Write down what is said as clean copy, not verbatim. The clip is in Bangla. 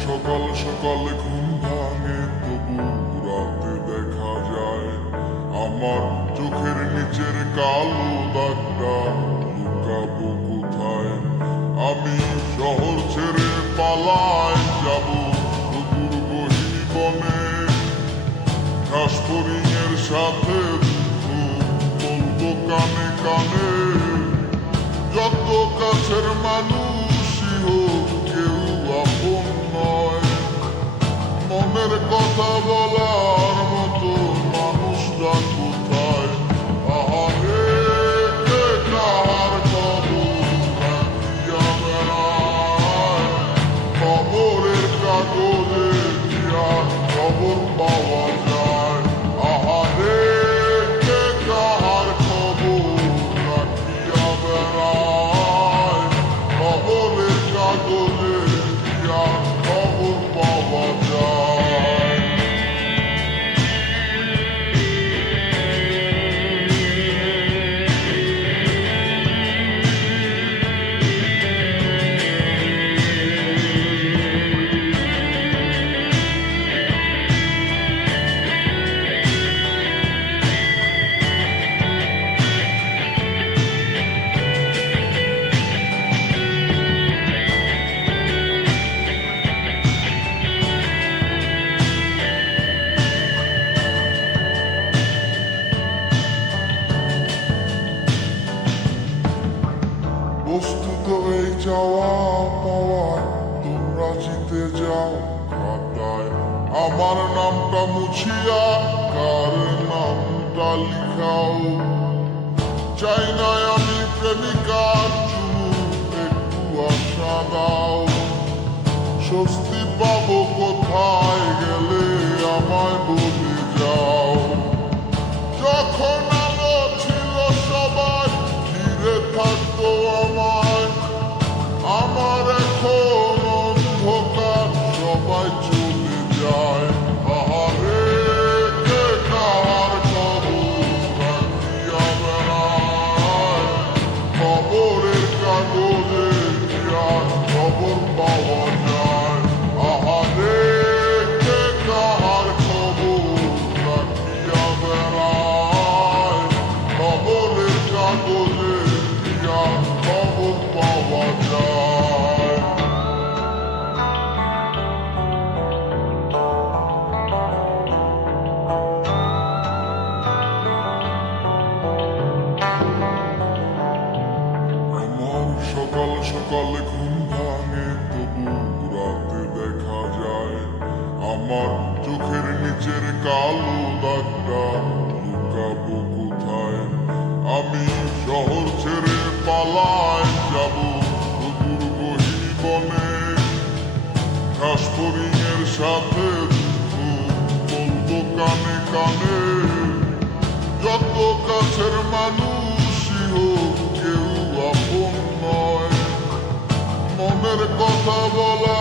সকাল সকাল ঘুম ভাঙে তবু রাতে দেখা যায় আমার চোখের নিচের কালো দাগটা। লুকাবো কোথায়? আমি শহর ছেড়ে পালায় যাব সুদূর গহীন বনে। ঘাস ফড়িংয়ের সাথে বলবো কানে কানে, যত কাছের মানুষই হোক কেউ আপন নয়। মনের কথা বলার মতো মানুষটা কোথায়? আহারে কে কার খবর রাখিয়া বেড়ায়? খবরের কাগজে কি আর খবর পাওয়া যায়? আহারে কে কার খবর রাখিয়া বেড়ায়? খবরের কাগজে কি আর খবর পাওয়া যায়? বস্তুত এই চাওয়া পাওয়ায় তোমরা জিতে যাও খাতায়। আমার নামটা মুছিয়া কার নামটা লিখাও। চাই না আমি প্রেমিকার চুমু, একটু আশা দাও। স্বস্তি পাবো কোথায় গেলে আমায় বলে যাও। যখন আলো ছিল সবাই ঘিরে থাকতো আমায়, আমার এখন অন্ধকার সবাই চলে যায়। আহারে কে কার খবর রাখিয়া বেড়ায়? খবরের কাগজে কি আর খবর পাওয়া যায়? আহারে কে কার খবর রাখিয়া বেড়ায়? খবরের কাগজে কি আর খবর পাওয়া যায়? আমার সকাল সকাল ঘুম ভাঙে তবু রাতে দেখা যায় আমার চোখের নিচের কালো দাগটা। লুকাবো কোথায়? আমি শহর ছেড়ে পালায় যাব সুদূর গহীন বনে। ঘাস ফড়িংয়ের সাথে বলবো কানে কানে, যত কাছের মানুষই হোক কেউ আপন নয়। মনের কথা বলা